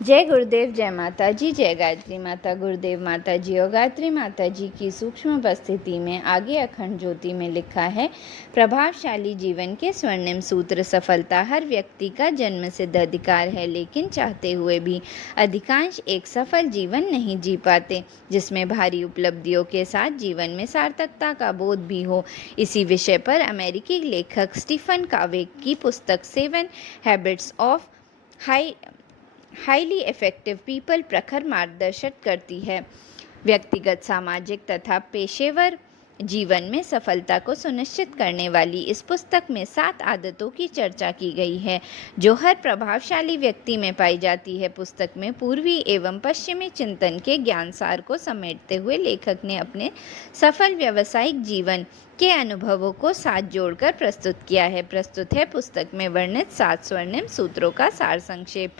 जय गुरुदेव, जय माता जी, जय गायत्री माता। गुरुदेव माता जी और गायत्री माता जी की सूक्ष्म उपस्थिति में आगे अखंड ज्योति में लिखा है, प्रभावशाली जीवन के स्वर्णिम सूत्र। सफलता हर व्यक्ति का जन्म सिद्ध अधिकार है, लेकिन चाहते हुए भी अधिकांश एक सफल जीवन नहीं जी पाते, जिसमें भारी उपलब्धियों के साथ जीवन में सार्थकता का बोध भी हो। इसी विषय पर अमेरिकी लेखक स्टीफन कावे की पुस्तक 7 habits of highly effective people प्रखर मार्गदर्शन करती है। व्यक्तिगत, सामाजिक तथा पेशेवर जीवन में सफलता को सुनिश्चित करने वाली इस पुस्तक में 7 आदतों की चर्चा की गई है, जो हर प्रभावशाली व्यक्ति में पाई जाती है। पुस्तक में पूर्वी एवं पश्चिमी चिंतन के ज्ञानसार को समेटते हुए लेखक ने अपने सफल व्यावसायिक जीवन के अनुभवों को साथ जोड़कर प्रस्तुत किया है। प्रस्तुत है पुस्तक में वर्णित 7 स्वर्णिम सूत्रों का सार संक्षेप।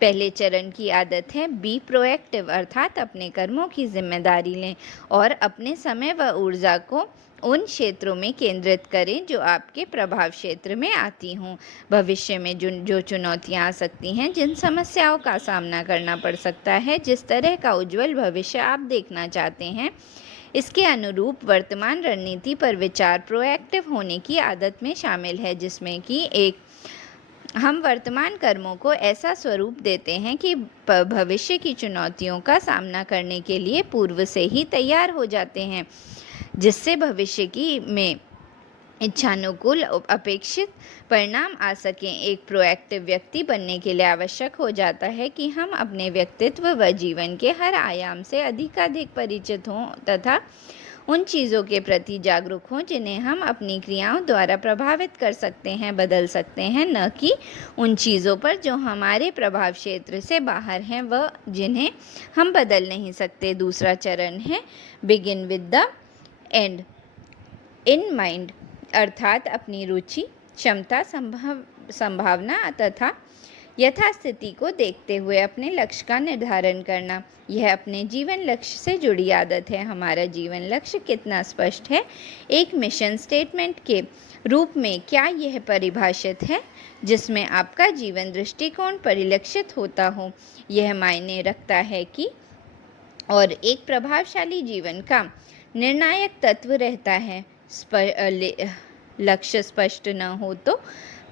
पहले चरण की आदत है बी प्रोएक्टिव, अर्थात अपने कर्मों की जिम्मेदारी लें और अपने समय व ऊर्जा को उन क्षेत्रों में केंद्रित करें जो आपके प्रभाव क्षेत्र में आती हों। भविष्य में जो चुनौतियां आ सकती हैं, जिन समस्याओं का सामना करना पड़ सकता है, जिस तरह का उज्जवल भविष्य आप देखना चाहते हैं, इसके अनुरूप वर्तमान रणनीति पर विचार प्रोएक्टिव होने की आदत में शामिल है, जिसमें कि हम वर्तमान कर्मों को ऐसा स्वरूप देते हैं कि भविष्य की चुनौतियों का सामना करने के लिए पूर्व से ही तैयार हो जाते हैं, जिससे भविष्य में इच्छानुकूल अपेक्षित परिणाम आ सकें। एक प्रोएक्टिव व्यक्ति बनने के लिए आवश्यक हो जाता है कि हम अपने व्यक्तित्व व जीवन के हर आयाम से अधिकाधिक परिचित हों तथा उन चीज़ों के प्रति जागरूक हों जिन्हें हम अपनी क्रियाओं द्वारा प्रभावित कर सकते हैं, बदल सकते हैं, न कि उन चीज़ों पर जो हमारे प्रभाव क्षेत्र से बाहर हैं व जिन्हें हम बदल नहीं सकते। दूसरा चरण है begin with the and in mind, अर्थात अपनी रुचि, क्षमता, संभावना तथा यथास्थिति को देखते हुए अपने लक्ष्य का निर्धारण करना। यह अपने जीवन लक्ष्य से जुड़ी आदत है। हमारा जीवन लक्ष्य कितना स्पष्ट है? एक मिशन स्टेटमेंट के रूप में क्या यह परिभाषित है जिसमें आपका जीवन दृष्टिकोण परिलक्षित होता हो? यह मायने रखता है कि और एक प्रभावशाली जीवन का निर्णायक तत्व रहता है। लक्ष्य स्पष्ट न हो तो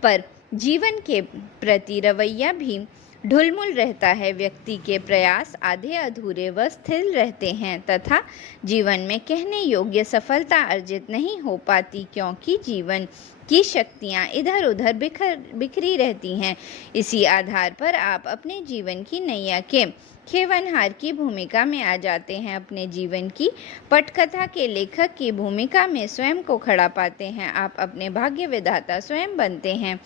पर जीवन के प्रति रवैया भी ढुलमुल रहता है। व्यक्ति के प्रयास आधे अधूरे व स्थिर रहते हैं तथा जीवन में कहने योग्य सफलता अर्जित नहीं हो पाती, क्योंकि जीवन की शक्तियाँ इधर उधर बिखरी रहती हैं। इसी आधार पर आप अपने जीवन की नैया के खेवनहार की भूमिका में आ जाते हैं। अपने जीवन की पटकथा के लेखक की भूमिका में स्वयं को खड़ा पाते हैं। आप अपने भाग्य विधाता स्वयं बनते हैं।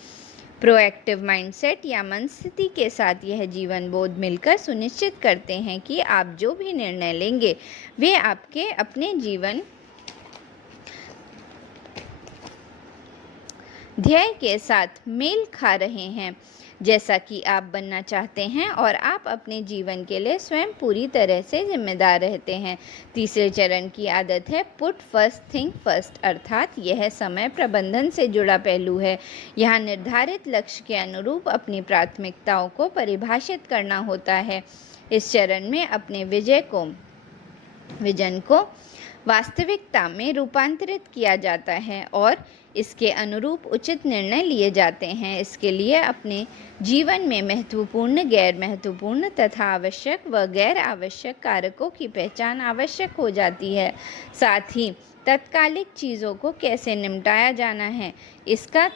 प्रोएक्टिव माइंडसेट या मन स्थिति के साथ यह जीवन बोध मिलकर सुनिश्चित करते हैं कि आप जो भी निर्णय लेंगे वे आपके अपने जीवन ध्येय के साथ मेल खा रहे हैं, जैसा कि आप बनना चाहते हैं, और आप अपने जीवन के लिए स्वयं पूरी तरह से जिम्मेदार रहते हैं। तीसरे चरण की आदत है पुट फर्स्ट थिंग फर्स्ट, अर्थात यह समय प्रबंधन से जुड़ा पहलू है। यहाँ निर्धारित लक्ष्य के अनुरूप अपनी प्राथमिकताओं को परिभाषित करना होता है। इस चरण में अपने विजन को वास्तविकता में रूपांतरित किया जाता है और इसके अनुरूप उचित निर्णय लिए जाते हैं। इसके लिए अपने जीवन में महत्वपूर्ण, गैर महत्वपूर्ण तथा आवश्यक व गैर आवश्यक कारकों की पहचान आवश्यक हो जाती है। साथ ही तात्कालिक चीज़ों को कैसे निपटाया जाना है, इसका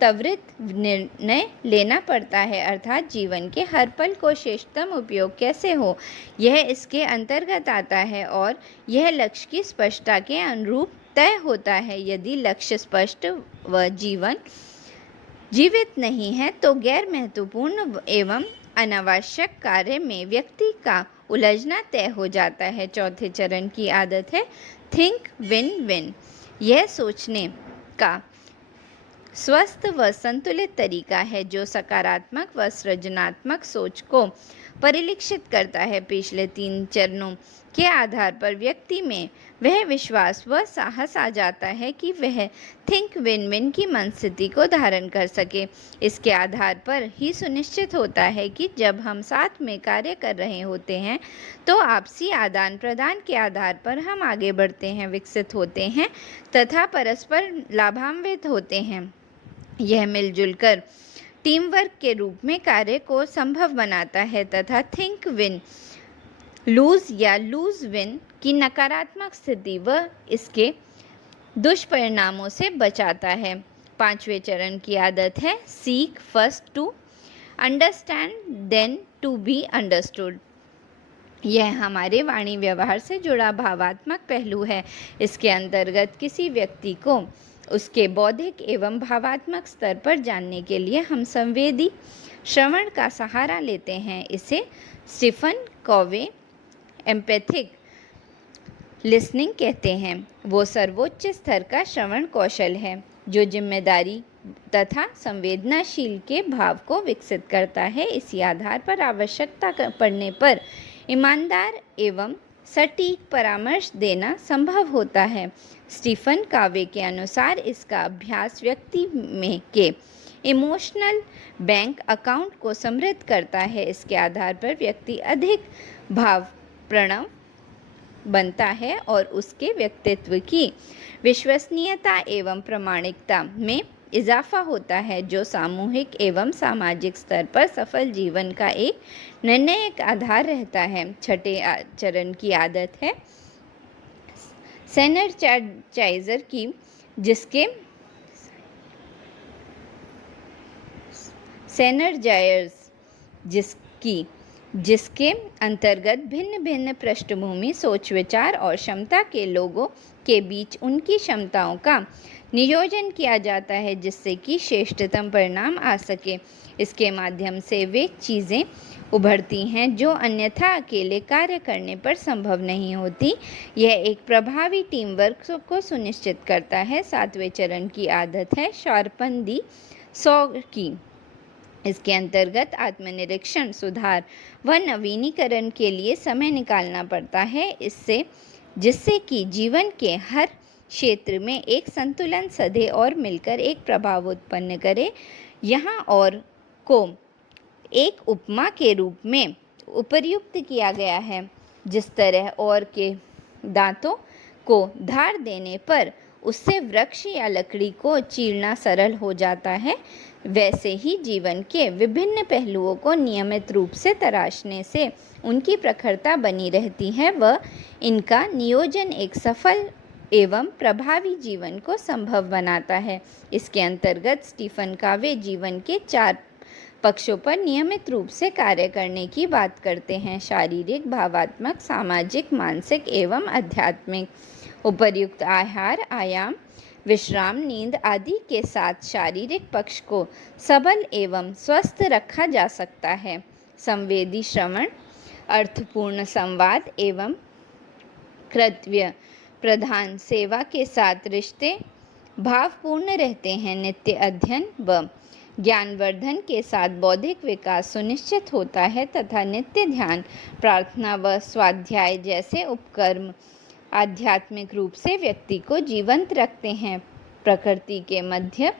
त्वरित निर्णय लेना पड़ता है, अर्थात जीवन के हर पल को श्रेष्ठतम उपयोग कैसे हो, यह इसके अंतर्गत आता है और यह लक्ष्य की स्पष्टता के अनुरूप तय होता है। यदि लक्ष्य स्पष्ट व जीवन जीवित नहीं है तो गैर महत्वपूर्ण एवं अनावश्यक कार्य में व्यक्ति का उलझना तय हो जाता है। चौथे चरण की आदत है थिंक विन विन। यह सोचने का स्वस्थ व संतुलित तरीका है जो सकारात्मक व सृजनात्मक सोच को परिलक्षित करता है। पिछले 3 चरणों के आधार पर व्यक्ति में वह विश्वास व साहस आ जाता है कि वह थिंक विन विन की मनस्थिति को धारण कर सके। इसके आधार पर ही सुनिश्चित होता है कि जब हम साथ में कार्य कर रहे होते हैं तो आपसी आदान प्रदान के आधार पर हम आगे बढ़ते हैं, विकसित होते हैं तथा परस्पर लाभान्वित होते हैं। यह मिलजुल कर टीम वर्क के रूप में कार्य को संभव बनाता है तथा थिंक विन लूज या लूज विन की नकारात्मक स्थिति व इसके दुष्परिणामों से बचाता है। 5वें चरण की आदत है seek first to understand then to be understood. यह हमारे वाणी व्यवहार से जुड़ा भावात्मक पहलू है। इसके अंतर्गत किसी व्यक्ति को उसके बौद्धिक एवं भावात्मक स्तर पर जानने के लिए हम संवेदी श्रवण का सहारा लेते हैं। इसे स्टीफन कॉवे एम्पैथिक लिसनिंग कहते हैं। वो सर्वोच्च स्तर का श्रवण कौशल है जो जिम्मेदारी तथा संवेदनाशील के भाव को विकसित करता है। इसी आधार पर आवश्यकता पड़ने पर ईमानदार एवं सटीक परामर्श देना संभव होता है। स्टीफन कावे के अनुसार इसका अभ्यास व्यक्ति में के इमोशनल बैंक अकाउंट को समृद्ध करता है। इसके आधार पर व्यक्ति अधिक भावप्रणव बनता है और उसके व्यक्तित्व की विश्वसनीयता एवं प्रामाणिकता में इजाफा होता है जो सामूहिक एवं सामाजिक स्तर पर सफल जीवन का एक निर्णायक आधार रहता है। 6ठे चरण की आदत है सेनर्जाइजर की जिसके अंतर्गत भिन्न भिन्न पृष्ठभूमि, सोच, विचार और क्षमता के लोगों के बीच उनकी क्षमताओं का नियोजन किया जाता है जिससे कि श्रेष्ठतम परिणाम आ सके। इसके माध्यम से वे चीज़ें उभरती हैं जो अन्यथा अकेले कार्य करने पर संभव नहीं होती। यह एक प्रभावी टीम वर्क को सुनिश्चित करता है। 7वें चरण की आदत है शार्पन दी सॉ की। इसके अंतर्गत आत्मनिरीक्षण, सुधार व नवीनीकरण के लिए समय निकालना पड़ता है जिससे कि जीवन के हर क्षेत्र में एक संतुलन सधे और मिलकर एक प्रभाव उत्पन्न करे। यहाँ और को एक उपमा के रूप में उपर्युक्त किया गया है। जिस तरह और के दांतों को धार देने पर उससे वृक्ष या लकड़ी को चीरना सरल हो जाता है, वैसे ही जीवन के विभिन्न पहलुओं को नियमित रूप से तराशने से उनकी प्रखरता बनी रहती है व इनका नियोजन एक सफल एवं प्रभावी जीवन को संभव बनाता है। इसके अंतर्गत स्टीफन कावे जीवन के 4 पक्षों पर नियमित रूप से कार्य करने की बात करते हैं: शारीरिक, भावात्मक, सामाजिक, मानसिक एवं आध्यात्मिक। उपर्युक्त आहार, आयाम, विश्राम, नींद आदि के साथ शारीरिक पक्ष को सबल एवं स्वस्थ रखा जा सकता है। संवेदी श्रवण, अर्थपूर्ण संवाद एवं कर्तव्य प्रधान सेवा के साथ रिश्ते भावपूर्ण रहते हैं। नित्य अध्ययन व ज्ञानवर्धन के साथ बौद्धिक विकास सुनिश्चित होता है तथा नित्य ध्यान, प्रार्थना व स्वाध्याय जैसे उपक्रम आध्यात्मिक रूप से व्यक्ति को जीवंत रखते हैं। प्रकृति के मध्य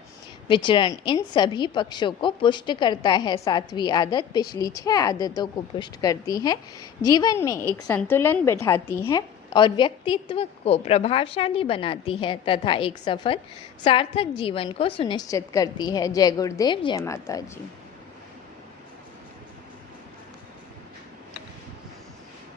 विचरण इन सभी पक्षों को पुष्ट करता है। 7वीं आदत पिछली 6 आदतों को पुष्ट करती है, जीवन में एक संतुलन बिठाती है और व्यक्तित्व को प्रभावशाली बनाती है तथा एक सफल सार्थक जीवन को सुनिश्चित करती है। जय गुरुदेव, जय माता जी।